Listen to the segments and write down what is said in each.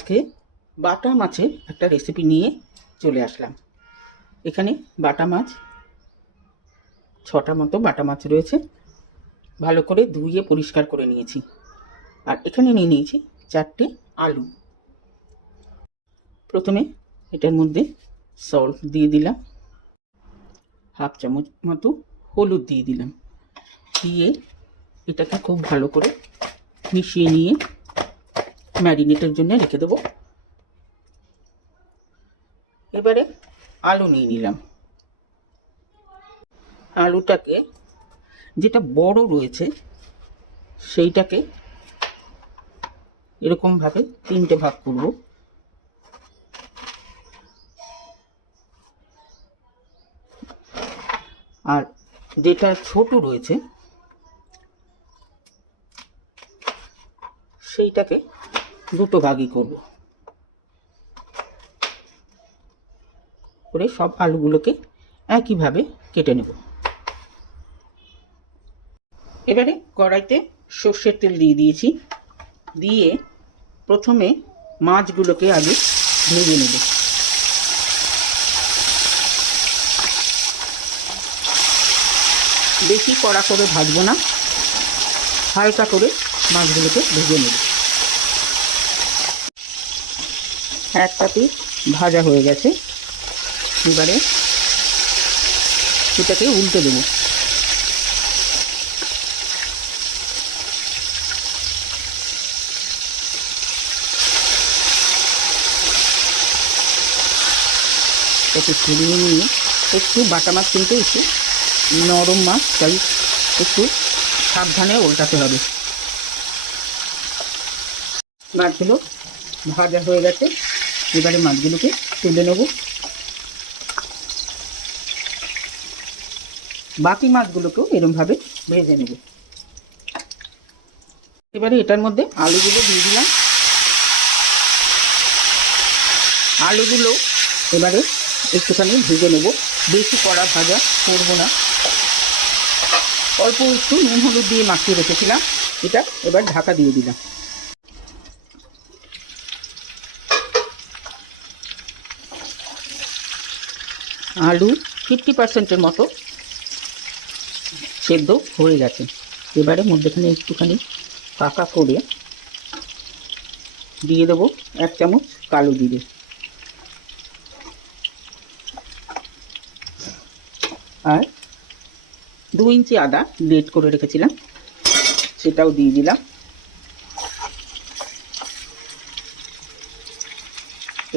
আজকে বাটা মাছের একটা রেসিপি নিয়ে চলে আসলাম। এখানে বাটা মাছ, ছটা মতো বাটা মাছ রয়েছে। ভালো করে ধুয়ে পরিষ্কার করে নিয়েছি। আর এখানে নিয়ে নিয়েছি চারটে আলু। প্রথমে এটার মধ্যে সল্ট দিয়ে দিলাম। হাফ চামচ মতো হলুদ দিয়ে দিলাম। দিয়ে এটাকে খুব ভালো করে মিশিয়ে নিয়ে ম্যারিনেটের জন্য রেখে দেবো। এবারে আলু নিয়ে নিলাম। আলুটাকে যেটা বড় রয়েছে, সেইটাকে এরকমভাবে তিনটে ভাগ করব। আর যেটা ছোট রয়েছে, সেইটাকে দুটো ভাগই করব। করে সব আলুগুলোকে একইভাবে কেটে নেব। এবারে কড়াইতে সর্ষের তেল দিয়ে দিয়েছি। দিয়ে প্রথমে মাছগুলোকে আগে ভেজে নেব। বেশি কড়া করে ভাজবো না। হালকা করে মাছগুলোকে ভেজে নেব। একটা পিস ভাজা হয়ে গেছে। এবারে এটাকে উল্টে দেবো। একটু ছড়িয়ে নিয়ে একটু বাটা মাছ কিন্তু একটু নরম মাছ, তাই একটু সাবধানে উল্টাতে হবে। মাছগুলো ভাজা হয়ে গেছে। এবারে মাছগুলোকে তুলে নেব। বাকি মাছগুলোকেও এরমভাবে ভেজে নেব। এবারে এটার মধ্যে আলুগুলো দিয়ে দিলাম। আলুগুলো এবারে একটুখানি ভেজে নেব। বেশি কড়া ভাজা করব না। অল্প একটু নুন হলুদ দিয়ে মাখিয়ে রেখেছিলাম। এটা এবার ঢাকা দিয়ে দিলাম। আলু ফিফটি পার্সেন্টের মতো সেদ্ধ হয়ে গেছে। এবারে মধ্যেখানে একটুখানি পাকা করে দিয়ে দেবো এক চামচ কালো জিরে। আর দু ইঞ্চি আদা গ্রেট করে রেখেছিলাম, সেটাও দিয়ে দিলাম।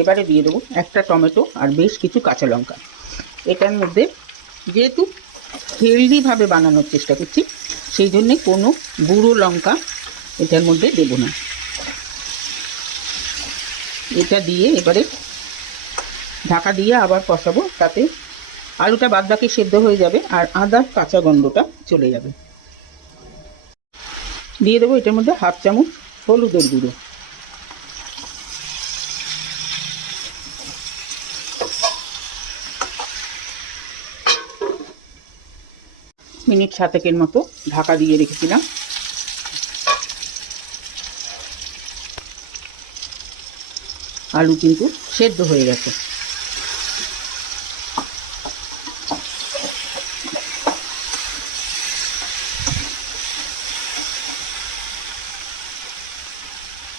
এবারে দিয়ে দেবো একটা টমেটো আর বেশ কিছু কাঁচা লঙ্কা। এটার মধ্যে যেহেতু হেলদিভাবে বানানোর চেষ্টা করছি, সেই জন্যে কোনো গুঁড়ো লঙ্কা এটার মধ্যে দেব না। এটা দিয়ে এবারে ঢাকা দিয়ে আবার কষাবো, তাতে আলুটা বাদ বাকি সেদ্ধ হয়ে যাবে আর আদার কাঁচা গন্ধটা চলে যাবে। দিয়ে দেবো এটার মধ্যে হাফ চামচ হলুদের গুঁড়ো। মিনিট সাতেকের মতো ঢাকা দিয়ে রেখেছিলাম। আলু কিন্তু সেদ্ধ হয়ে গেছে।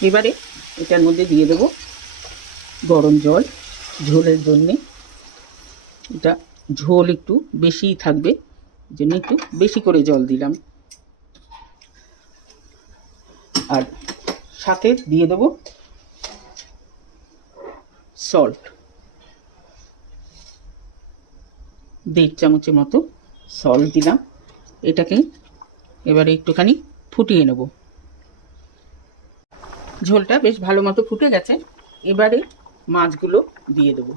এবারে এটার মধ্যে দিয়ে দেবো গরম জল, ঝোলের জন্যে। এটা ঝোল একটু বেশিই থাকবে। জন্য একটু বেশি করে জল দিলাম। আর সাথে দিয়ে দেবো সল্ট দেড় চামচের মতো সল্ট দিলাম। এটাকে এবারে একটুখানি ফুটিয়ে নেব। ঝোলটা বেশ ভালো মতো ফুটে গেছে। এবারে মাছগুলো দিয়ে দেবো।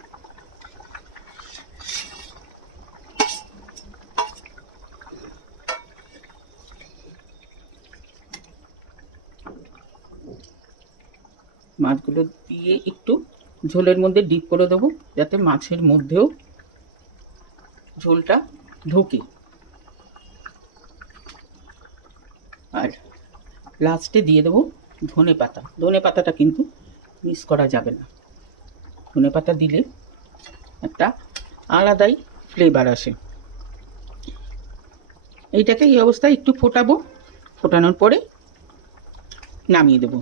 মাছগুলো দিয়ে একটু ঝোলের মধ্যে ডিপ করে দেবো, যাতে মাছের মধ্যেও ঝোলটা ঢোকে। আর লাস্টে দিয়ে দেবো ধনে পাতা। ধনে পাতাটা কিন্তু মিস করা যাবে না। ধনে পাতা দিলে একটা আলাদাই ফ্লেভার আসে। এইটাকে এই অবস্থায় একটু ফোটাবো। ফোটানোর পরে নামিয়ে দেব।